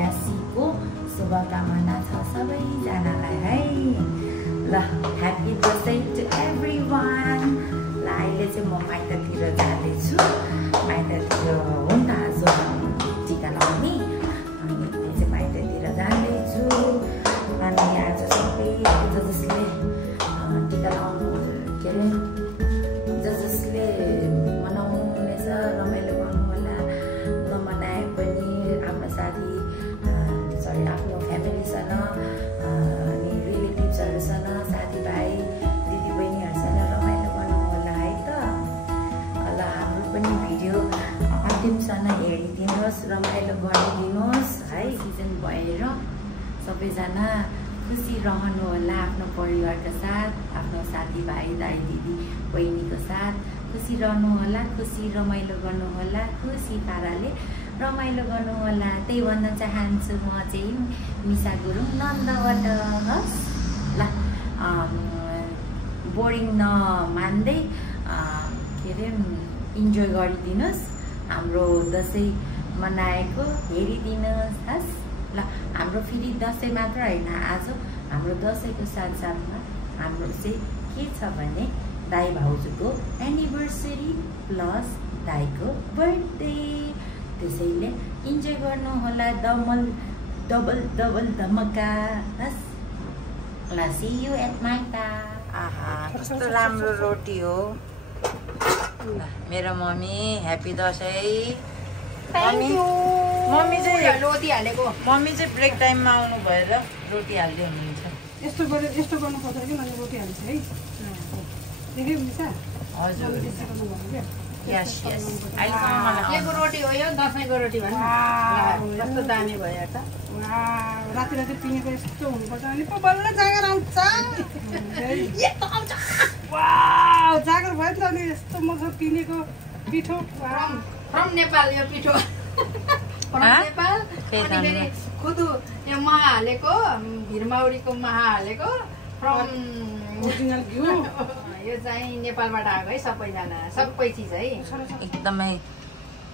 अयासीको शुभकामना छ सबैजनालाई है। ल ह्याप्पी दसैँ टु एभ्रिवान। ल अहिले चाहिँ म माइततिर जाँदैछु। माइततिर हो नि त आज टिका लगाउने, अनि त्यो चाहिँ माइततिर जाँदैछु। अनि आज सबै जसले टिका लगाउनु के अरे जसले मनाउनुहुनेछ रमाइलो गर्नु होला, नमनाए पनि आफ्नो साथी आफ्नो फ्यामिलीसँग अनि रिलेटिभ्सहरूसँग साथीभाइ दिदीबहिनीहरूसँग रमाइलो गर्नु होला है त। ल हाम्रो पनि भिडियो अन्तिमसम्म हेरिदिनुहोस्, रमाइलो गरिदिनुहोस् है। सिजन भएर सबैजना खुसी रहनु होला आफ्नो परिवारका साथ, आफ्नो साथीभाइ दाइ दिदी बहिनीको साथ खुसी रहनु होला, खुसी रमाइलो गर्नु होला, खुसी पाराले रमाइलो गर्नु होला। त्यही भन्न चाहन्छु म चाहिँ मिसा गुरुङ नन्दबाट। हस् ल बोरिङ नमान्दै के अरे इन्जोय गरिदिनुहोस्, हाम्रो दसैँ मनाएको हेरिदिनुहोस्। हस् ल हाम्रो फेरि दसैँ मात्र होइन, आज हाम्रो दसैँको साथसाथमा हाम्रो चाहिँ के छ भने दाइ भाउजूको एनिभर्सरी प्लस दाइको बर्थडे। त्यसैले इन्जोय गर्नु होला, डबल धमका। हस् ल सी यु एट माइता। आहा कस्तो राम्रो रोटी हो। मेरो मम्मी ह्याप्पी दसैँ। मम्मी चाहिँ रोटी हालेको, मम्मी चाहिँ ब्रेक टाइममा आउनु भएर रोटी हाल्दै हुनुहुन्छ। यस्तो गर्नुपर्छ कि मैले रोटी हाल्छु है। देख्यो मिसा? हजुर यस यस। केको रोटी हो यो? दसैँको रोटी भन्नु कस्तो दामी भयो त। राति राति पिनेको यस्तो हुनुपर्छ अनि पो बल्ल जागर आउँछ। जागर भयो त अनि यस्तो मसँग पिनेको पिठो फ्रम नेपाल यो पिठो। नेपाल अनि फेरि खुदु यो महा हालेको, भिरमाउरीको महा हालेको फ्रम ओरिजिनल घिउ। यो चाहिँ नेपालबाट आएको है सबैजना, सबै चिज है एकदमै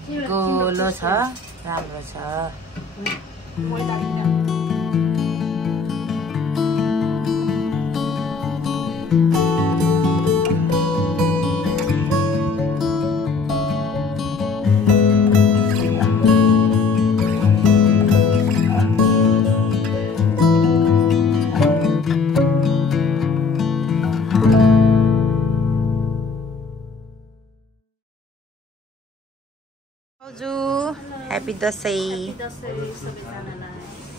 गोलो छ, राम्रो छ। ह्याप्पी दसैँ।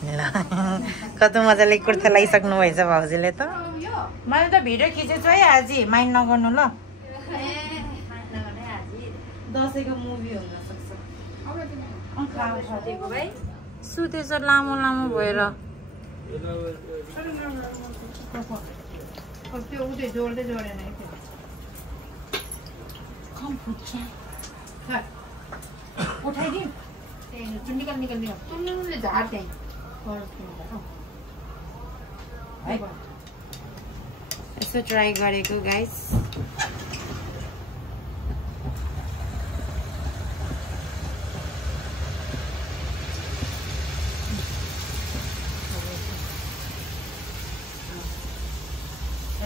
ल कस्तो मजाले कुर्ता लगाइसक्नु भएछ भाउजूले त। मैले त भिडियो खिचेछु है आज, माइन्ड नगर्नु ल। दसैँको मुभी हुन सक्छ। सुतेछ लामो लामो भएर। त्यो उतै जोड्दै जोडेन उठाइदिउँ निकल तुलले झार त्यहीँ यसो ट्राई गरेको गाइस।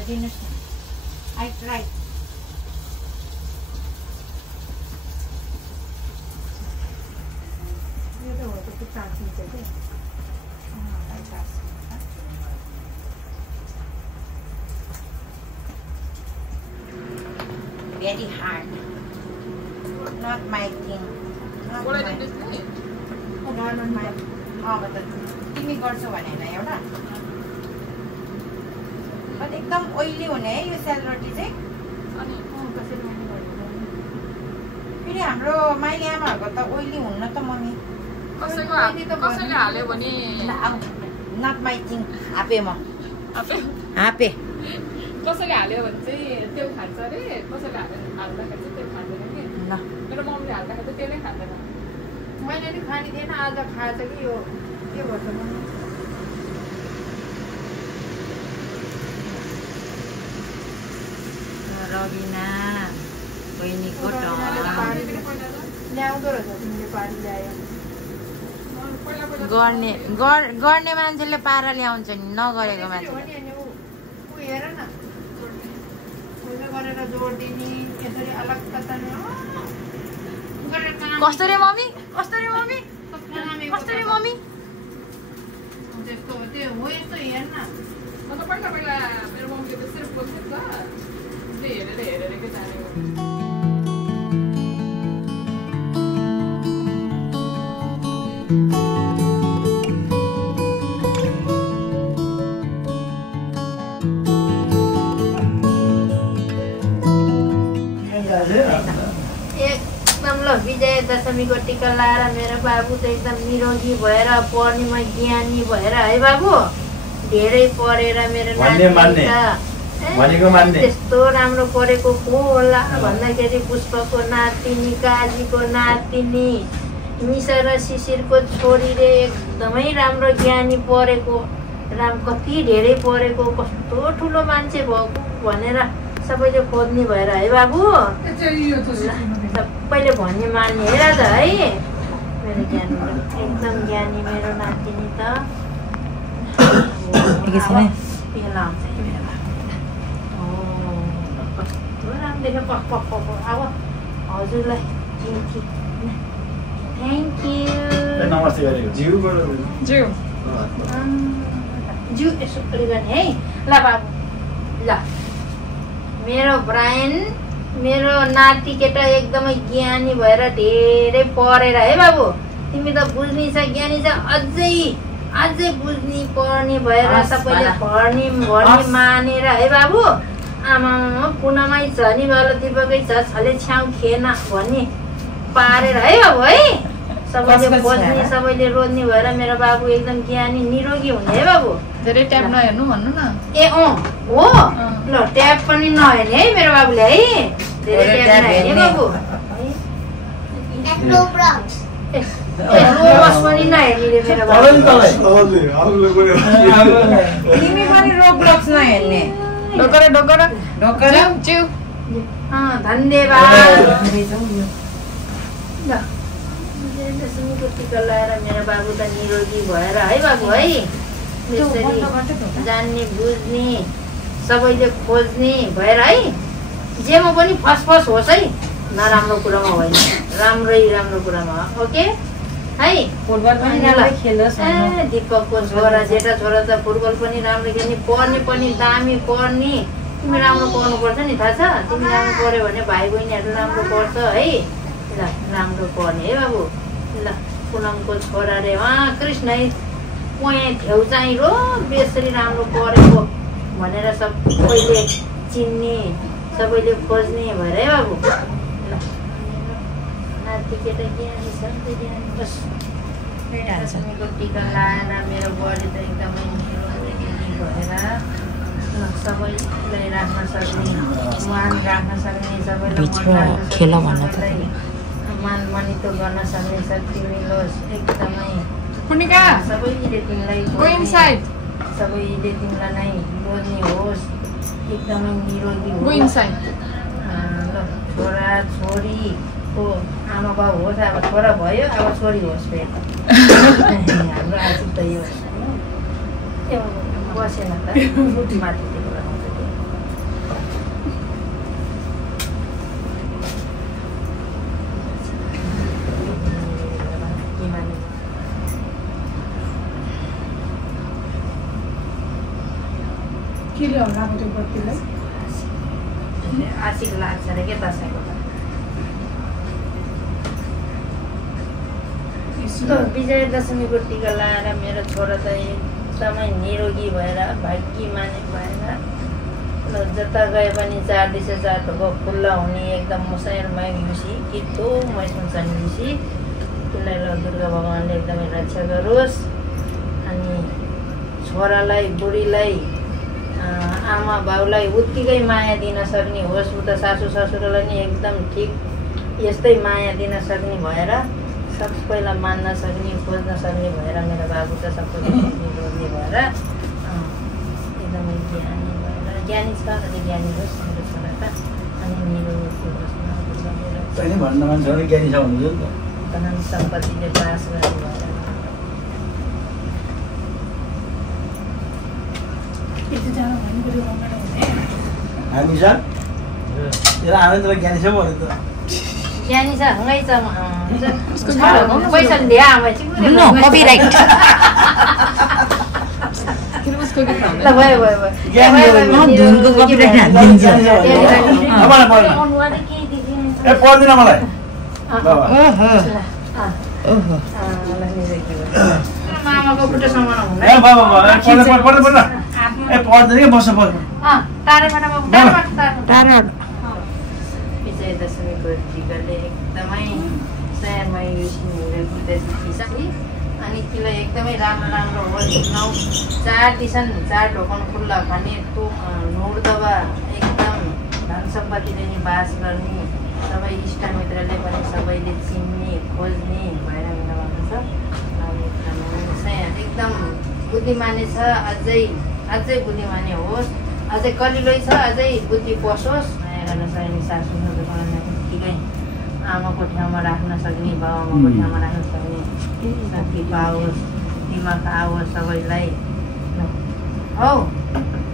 दिनुहोस् न, I try. Very hard. Not my thing. Not my thing. तिमी गर्छौ भने एउटा एकदम ओइली हुने है यो सेलरोटी चाहिँ। फेरि हाम्रो माइली आमाहरूको त ओइली हुन्न त मम्मी। कसैले हाल्यो भने नट माई थिङ। हापे म हापे कसैले हाल्यो भने चाहिँ त्यो खान्छ अरे, कसैले हाल्दाखेरि चाहिँ त्यो खाँदैन कि। मेरो मम्मीले हाल्दाखेरि चाहिँ त्यसले खाँदैन। मैले नि खाने थिएन, आज खाएछ कि यो के भन्छ रबिना बहिनीको ल्याउँदो रहेछ तिमीले पानी ल्यायो। पहिला गर्ने मान्छेले पारा ल्याउँछ नि, नगरेको मान्छे हेर न गरेर जोड दिने यसरी अलग कस्तो रे मम्मी त्यस्तो त्यो हो यस्तो हेर न पहिला पहिला मेरो मम्मीले त सिर्फ बोल्थ्यो त हेरेर के जाने विजय दशमीको टिका लाएर मेरो बाबु त एकदम निरोगी भएर पढ्नेमा ज्ञानी भएर है बाबु धेरै पढेर मेरो नानी त्यस्तो राम्रो पढेको को होला भन्दाखेरि पुष्पको नातिनी, काजीको नातिनी, मिसा र शिशिरको छोरीले एकदमै राम्रो ज्ञानी पढेको, कति धेरै पढेको, कस्तो ठुलो मान्छे भएको भनेर सबैले खोज्ने भएर है बाबु सबैले भन्ने मान्ने हेर त है मेरो ज्ञानी एकदम ज्ञानी मेरो नातिनी त कस्तो राम्रो देख्यो अब हजुरलाई थ्याङ्क यू ज्यू यसो गर्ने है ल बाबु ल मेरो ब्रायन मेरो नाति केटा एकदमै ज्ञानी भएर धेरै पढेर है बाबु तिमी त बुझ्ने छ ज्ञानी छ अझै बुझ्ने पढ्ने भएर सबैले भन्ने मानेर है बाबु आमा पुनमै छ नि गलतीबकै छ छले छ्याउ खेन भन्ने पारेर है बाबु है सबैले खोज्ने सबैले रोज्ने भएर मेरो बाबु एकदम ज्ञानी निरोगी हुने है बाबु धेरै ट्याब नहेर्नु भन्नु न ए हो ल ट्याब पनि नहेर्ने है मेरो बाबुले है धेरै ट्याब नहेर्ने बाबु पनि नहेर्ने रे मेरो बाबु तिमी पनि रोब्लक्स नहेर्ने ढोकर धन्यवाद दशमीको टिका लगाएर मेरो बाबु त निरोगी भएर है बाबु है त्यसरी जान्ने बुझ्ने सबैले खोज्ने भएर है जेमा पनि फस होस् है नराम्रो कुरामा होइन राम्रो कुरामा ओके है फुटबल पनि राम्रो खेलोस् दिपकको छोरा जेठा छोरा त फुटबल पनि राम्रो खेल्ने पढ्ने पनि दामी पढ्ने तिमी राम्रो पढ्नुपर्छ नि थाहा छ तिमी राम्रो पढ्यो भने भाइ बहिनीहरू राम्रो पढ्छ है ल राम्रो पढ्ने है बाबु ल पुनमको छोरा रे कृष्ण पोए थेउ चाहिँ रो बेसरी राम्रो पढेको भनेर सबैले चिन्ने सबैले खोज्ने भएर है बाबु ल नाति केटा ज्ञानी छ बस दशमीको टिका लगाएर मेरो बुहारी त एकदमै भएर सबैलाई राख्न सक्ने मान राख्न सक्ने सबैलाई मान मनितो गर्न सक्ने शक्ति मिलोस् एकदमै सबैले तिमीलाई नै रोज्ने होस् एकदमै निरोगी होस् ल छोरा छोरीको आमा बाउ होस् अब छोरा भयो अब छोरी होस् फेरि हाम्रो आज त यो बसेन त माथि आशिक लाग्छ अरे के दसैँको विजय दशमीको टिका लगाएर मेरो छोरा त एकदमै निरोगी भएर भाग्यमानी भएर जता गए पनि चार दिशा जातको खुल्ला हुने एकदम मुसायरमै मुसी कितो मैसुन्छन् मुसी त्यसलाई ल दुर्गा भगवान्ले एकदमै रक्षा गरोस् अनि छोरालाई बुढीलाई आमा बाउलाई उत्तिकै माया दिन सक्ने होस् उता सासू ससुरालाई नि एकदम ठिक यस्तै माया दिन सक्ने भएर सबैलाई मान्न सक्ने खोज्न सक्ने भएर मेरो बाबु त सबैले निरोगी भएर एकदमै ज्ञानी भएर ज्ञानी छ अझै ज्ञानी होस् मेरो छोरा त अनि निरोगी होस् धन सम्पत्तिले पास गर्ने भएर जानु भनेको रमाइलो हुने हामी सर तेरा आनन्दले ज्ञानी छ भने त ज्ञानी छ हँगै छ पैसा दिए आमा चाहिँ नो कपिराइट उसको गीत ल भयो धुनको कपिराइट हालिदिन्छ ए पर्दैन मलाई मामाको खुट्टा समाउन हुँदैन ए बाबा पर्दैन ए पर्दैन के बस्छ पर्छ विजय दशमीको टिकाले एकदमै शहरमा अनि त्यसलाई एकदमै राम्रो होस् 4 टिसन 4 ढोकन खुल्ला खाने नुर्दवा एकदम धन सम्पत्तिले नि बास गर्ने सबै इष्टमित्रले पनि सबैले चिन्ने खोज्ने भएर भन्नुहुन्छ एकदम बुद्धिमानी छ अझै बुद्धिमानी होस् अझै कलिलै छ अझै बुद्धि पसोस् माया गर्न सक्ने सासु ठिकै आमाको ठाउँमा राख्न सक्ने बाबुआमाको ठाउँमा राख्न सक्ने शक्ति पाओस् दिमाग आओस् सबैलाई हौ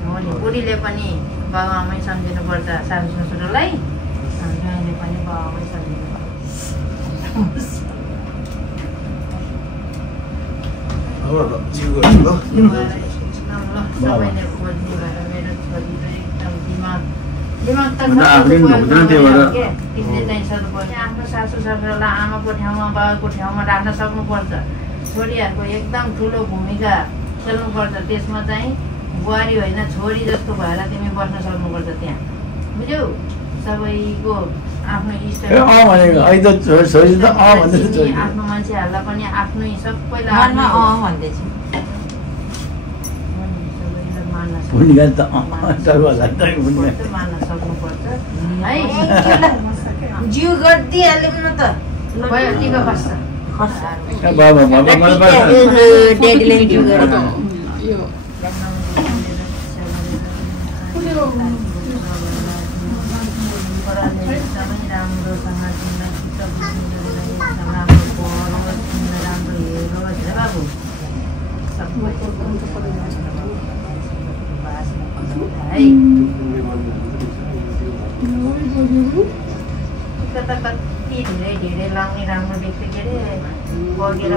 हो नि बुढीले पनि बाबुआमै सम्झिनुपर्छ सासु ससुरालाई ज्वाइँले पनि बाबुआमै सम्झिनुपर्छ सबैले खोज्ने भएर मेरो छोरीले एकदम दिमाग त आफ्नो सासु ससुरालाई आमाको ठाउँमा बाबाको ठाउँमा राख्न सक्नुपर्छ छोरीहरूको एकदम ठुलो भूमिका खेल्नुपर्छ त्यसमा चाहिँ बुहारी होइन छोरी जस्तो भएर तिमी बस्न सक्नुपर्छ त्यहाँ बुझ्यौ सबैको आफ्नो इष्ट आफ्नो मान्छेहरूलाई पनि आफ्नै सबैलाई मान्न सक्नुपर्छ है जिउ गरिदिइहाल्यौँ न त भयो टिका खस्छ ड्याडीले जिउ गरेर राम्रोसँग राम्रो हेरोस् है बाबु कति धेरै लाउने राम्रो देख्छ के अरे बगेर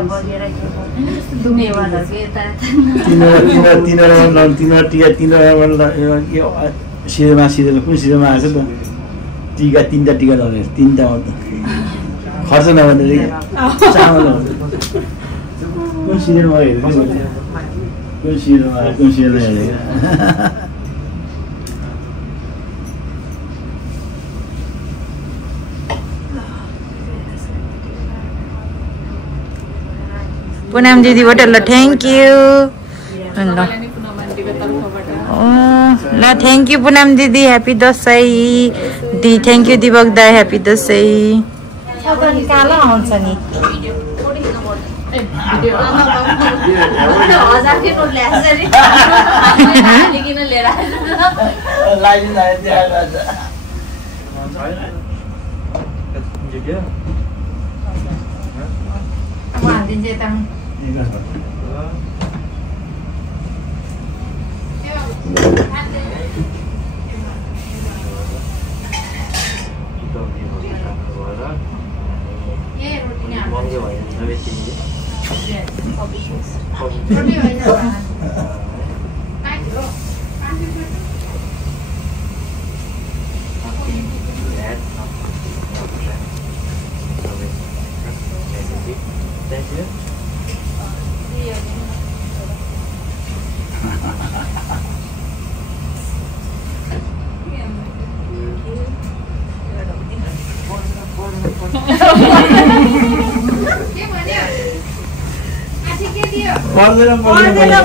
सिरेमा कुन सिरेमा आएको त टिका 3टा टिका लगाउने 3टा खर्च नभने चामल कुन सिरेमा हेरेको कुन सिरेमा हेरेको पुनम दिदीबाट ल थ्याङ्क यू ल थ्याङ्क यू पुनम दिदी ह्याप्पी दसैँ दी थ्याङ्क यू दिपक दाई ह्याप्पी दसैँ कालो आउँछ नि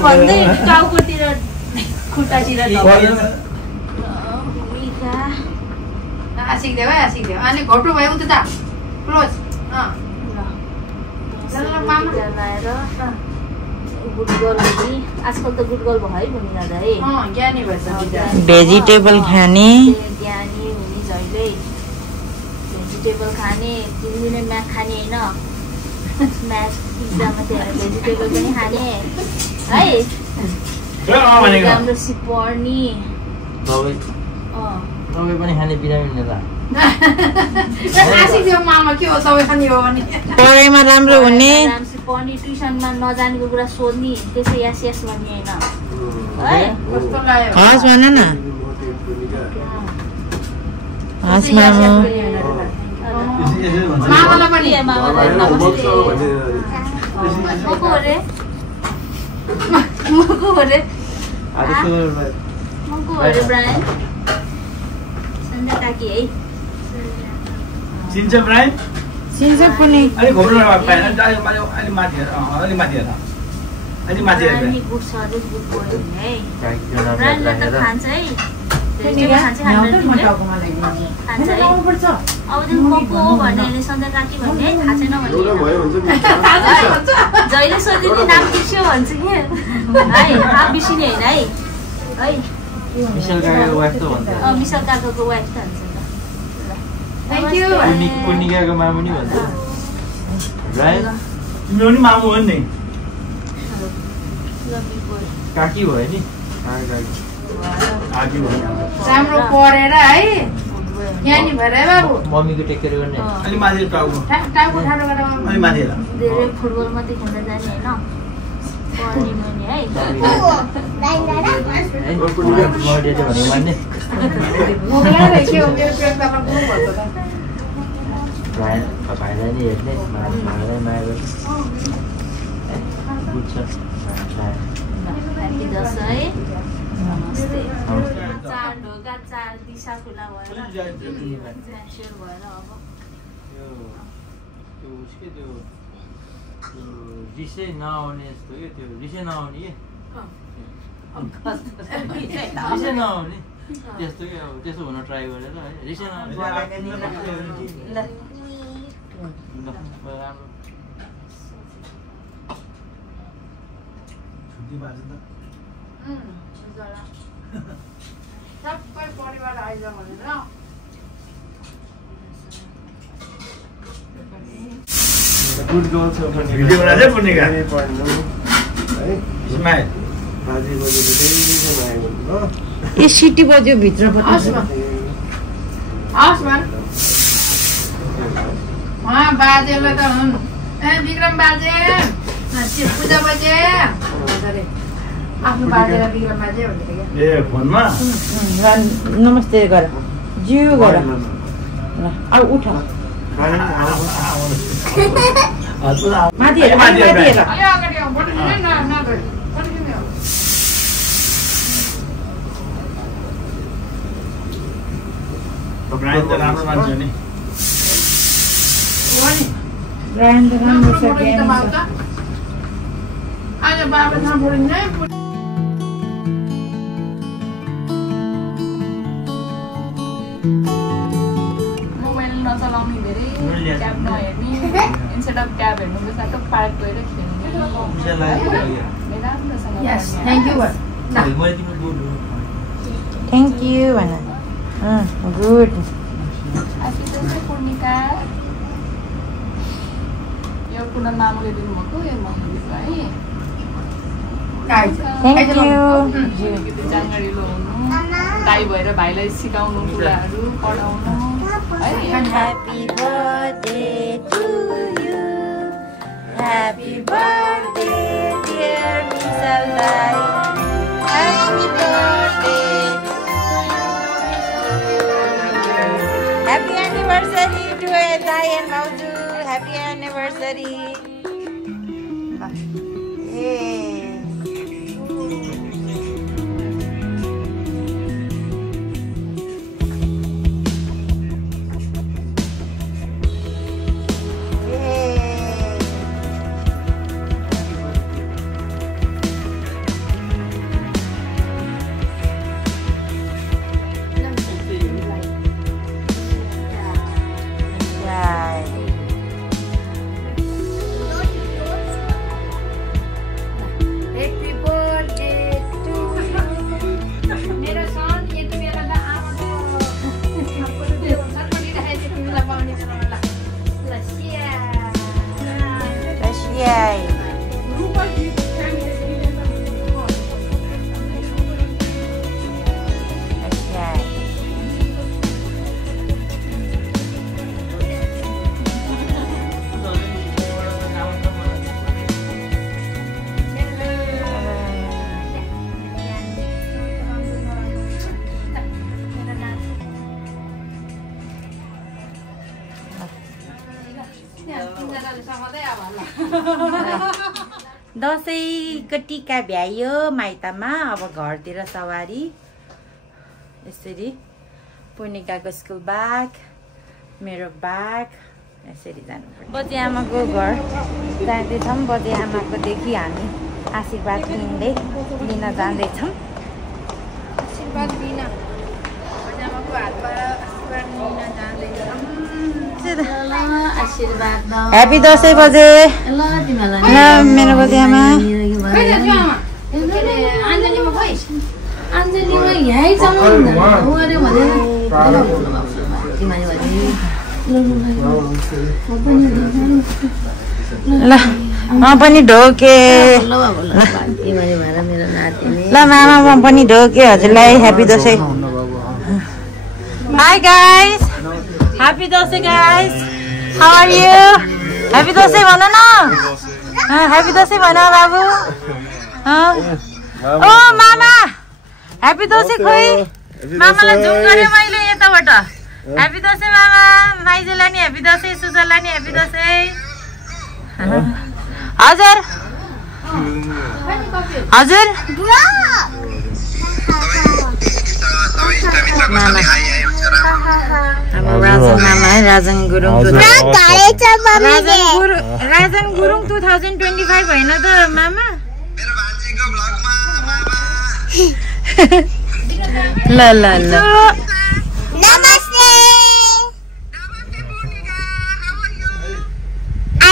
भन्दै टाउकोतिर खुट्टातिर सिक्देऊ है सिक्देऊ अनि घोटो भयो उता जा क्लोज आजकल त गुड गर्ल भयो भनी दादा है ज्ञानी भएछ भेजिटेबल खाने ज्ञानी हुने जहिले भेजिटेबल खाने 3 दिने म्याक खाने होइन म्याक पिज्जामा त्यो भेजिटेबल पनि खाने है राम्रो सिपर्नी तपाईँ पनि खाने बिरामी नेता पढाइमा राम्रो हुने पढ्ने ट्युसनमा नजानेको कुरा सोध्ने त्यसै यास यास गर्ने होइन हस् भन न हस् मामा ब्रायन सन्ध्या काकी है चिन्छ ब्रायन चिन्छ पनि अलि घोप्रो पाएन अलि माथि गुड छ अरे गुड बोय है ब्रायनले त खान्छ है अबदेखि मको हो भन्ने सन्ध्या काकी भन्ने थाहा छैन भने जहिले सोधिने नाम बिर्स्यो भन्छ कि है नाम बिर्सिने होइन है मिसल काकाको वाइफ त भन्छ मिसल काकाको वाइफ त भन्छ पूर्णिकाको मामु नि भन्छ ब्रायन तिम्रो पनि मामु हो नि काकी भयो नि राम्रो पढेर है ज्ञानी भएर है बाबु मम्मीको टेक केयर गर्ने अलि माथि टाउको टाउको ठाडो गरेर अलि माथि हेर धेरै फुटबल मात्रै खेल्न जाने होइन पढ्ने मैले है भने मान्ने भाइलाई नि हेर्ने भाइलाई माया गर्ने बुझ्छ ह्याप्पी दसैँ नमस्ते चार ढोका चार दिशा खुला भएर म्याच्योर भएर अब त्यो उसकै त्यो रिसै नआउने जस्तो के त्यो रिसै नआउने रिसै नआउने त्यस्तो के अब त्यसो हुन ट्राई गरेर है रिसै नआउने राम्रो छुट्टी बाजे त सबै परिवार आइज भनेर गुड गर्ल छ भने भिडियो बना दे पूर्णिका पढ्नु है स्माइल बाजे बजेले धेरै बनायो ल ए सिटी बज्यो भित्र हस् भन बाजेलाई त हुन् ए विक्रम बाजे पूजा बाजे आफ्नो बाजेलाई विक्रम बाजे भन्दै ए फोनमा नमस्ते गर जिउ गर अब उठ माथि हेर अलि अगाडि आऊ बढ्दिनै नगरी बढ्दिनै आऊ ब्रायन त राम्रो मान्छे हो नि ब्रायन त राम्रो छ आज बाबासँग बोलिँदै मोबाइल नचलाउने धेरै ट्याब नहेर्ने इन्स्टेड अफ ट्याब हेर्नु जस्तो पार्क गएर खेल्ने थ्याङ्क यू भन गुड पूर्णिका यो पुनः मामुले दिनुभएको यो मम्मीको है थ्याङ्क यू जाँगडी लगाउनु दाइ भएर भाइलाई सिकाउनु कुराहरू पढाउनु है Happy birthday to you. Happy birthday, dear Misal Dai. Happy birthday to you. Happy anniversary to Dai and Mauju. Happy anniversary. Yay. दसैँको टिका भ्याइयो माइतमा। अब घरतिर सवारी यसरी पुनिकाको स्कुल ब्याग, मेरो ब्याग यसरी जानुपर्छ। बजे आमाको घर जाँदैछौँ। बजे आमाको देखि हामी आशीर्वाद लिन जाँदैछौँ। आशीर्वाद लिन बजे आमाको हातबाट आशीर्वाद लिन जाँदैछौँ। आशीर्वाद ह्यापी दसैँ बजे। ल मेरो बजे आमा ल म पनि ढोके। ल मामा म पनि ढोके हजुरलाई happy Dashain. Hi guys, happy Dashain guys. How are you? Happy Dashain भन न। ह्यापी दसैँ भन बाबु। ओ मामा ह्यापी दसैँ। खोइ मामालाई जुम गरेँ मैले यताबाट। ह्यापी दसैँ मामा। माइजूलाई नि ह्यापी दसैँ, सुजललाई नि ह्यापी दसैँ। हजुर हजुर राजन मामा है, राजन गुरुङ। राजन गुरुङ 2025 होइन त मामा? ल ल ल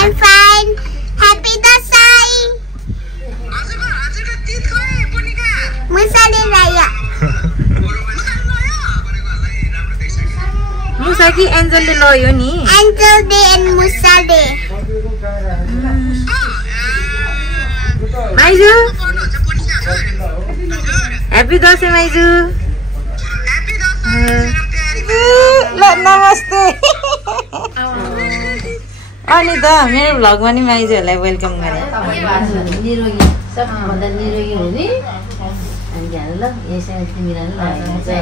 I'm fine. Happy Dasai. Musali Raya. मुसा कि एन्जलले लयो नि? Angel Day and Musa Day. माइजू ह्यापी दसैँ माइजू। ल नमस्ते। अनि त मेरो भ्लगमा नि माइजूहरूलाई वेलकम गरे। निरोगी सबभन्दा निरोगी हुने अनि ल यसरी तिमीलाई है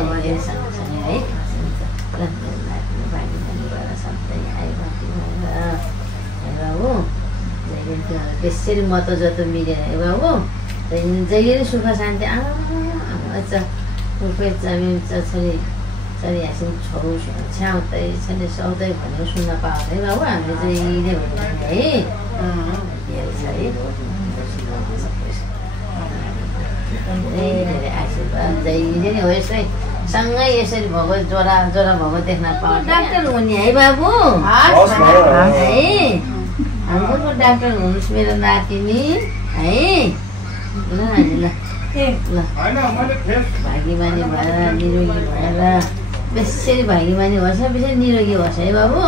बाबु त्यसरी म त जतो मिलेर है बाबु जहिले सुख शान्ति छोरी छोरी हाँसी छोरो छ्याउँदै छले सौदै भनेर सुन्न पाउँछ है बाबु। हामीले जहिले भन्ने है धेरै आशीर्वाद जहिले नै हो। यसै सँगै यसरी भएको जोरा जोरा भएको देख्न पाउँछ। डाक्टर हुने है बाबु है। हाम्रो डाक्टर हुनुहोस् मेरो नातिनी है। ल ल भाग्यमानी भएर निरोगी भएर बेसरी भाग्यमानी होस् बेसरी निरोगी होस् है बाबु।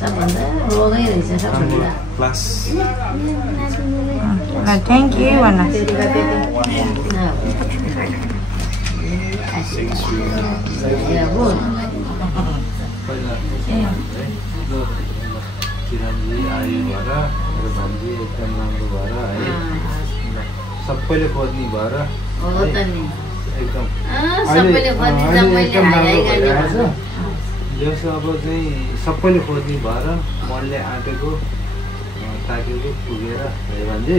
सबभन्दा रोगै रहेछ सबभन्दा। थ्याङ्क यू भन। चिरञ्जी आयु भएर मेरो भान्जी एकदम राम्रो भएर है सबैले खोज्ने भएर एकदम यस अब चाहिँ सबैले खोज्ने भएर मनले आँटेको ताकेको पुगेर है भान्जी।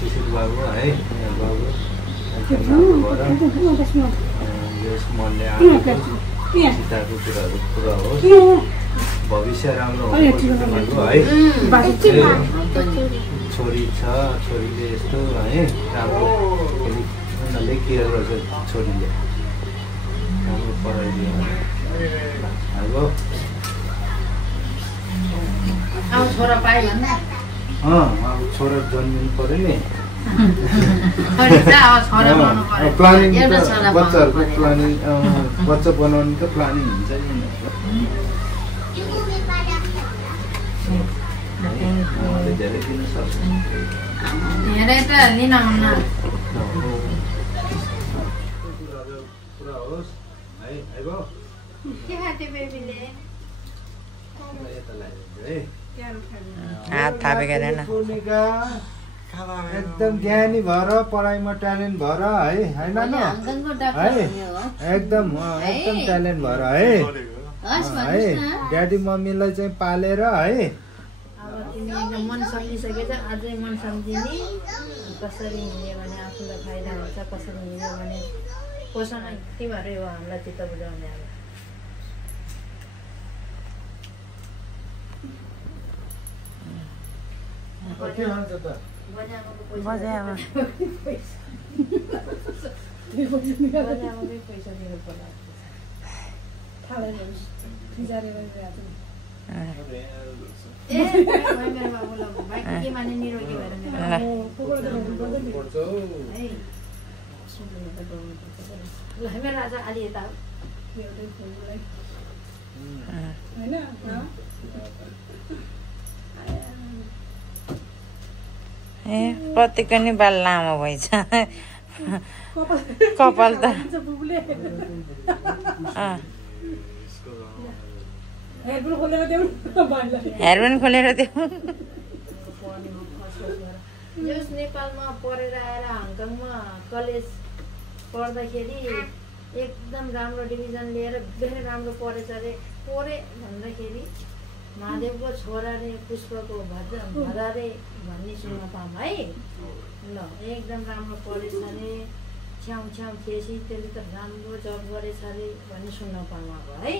सुशील बाबु है बाबु एकदम राम्रो भएर यस मनले आँटेको चिताको कुराहरू पुरा होस्। भविष्य राम्रो हुनुपर्छ है। छोरी छ, छोरीले यस्तो है राम्रो उनीहरूले केयर गर्छ। छोरीले राम्रो पढाइदियो अब छोरा पायो भने अब छोरा जन्मिनु पर्यो नि। प्लानिङ बच्चाहरूको प्लानिङ बच्चा बनाउने त प्लानिङ हुन्छ नि। धेरै दिन सक्छ धेरै त लिन हुन्न पुरा होस् है। के खाते बेबीले? हात थापेको छैन। एकदम ज्ञानी भएर पढाइमा ट्यालेन्ट भएर है होइन है एकदम एकदम ट्यालेन्ट भएर है है ड्याडी मम्मीलाई चाहिँ पालेर है अब तिमी एकदम मन सम्झिसकेछ अझै मन सम्झिने कसरी हिँड्यो भने आफूलाई फाइदा हुन्छ कसरी हिँड्यो भने पोषण तिमीहरू हो हामीलाई चित्त बुझाउने अब के भन्छ त बजामाकै पैसा दिनु पर्ला के माने निरोगी भएर मेरो आज अलि यता प्रतिको नि बाल लामो भएछ कपाल त हेयरबेन्ड खोलेर देऊ नेपालमा पढेर आएर हङकङमा कलेज पढ्दाखेरि एकदम राम्रो डिभिजन लिएर धेरै राम्रो पढेछ अरे पढे भन्दाखेरि महादेवको छोरा रे पुष्पको भदा रे भन्ने सुन्न पाऊँ है ल एकदम राम्रो पढेछ अरे छ्याउ छ्याउ थिएपछि त्यसले त राम्रो जब गरेछ अरे भन्ने सुन्न पाऊँ अब है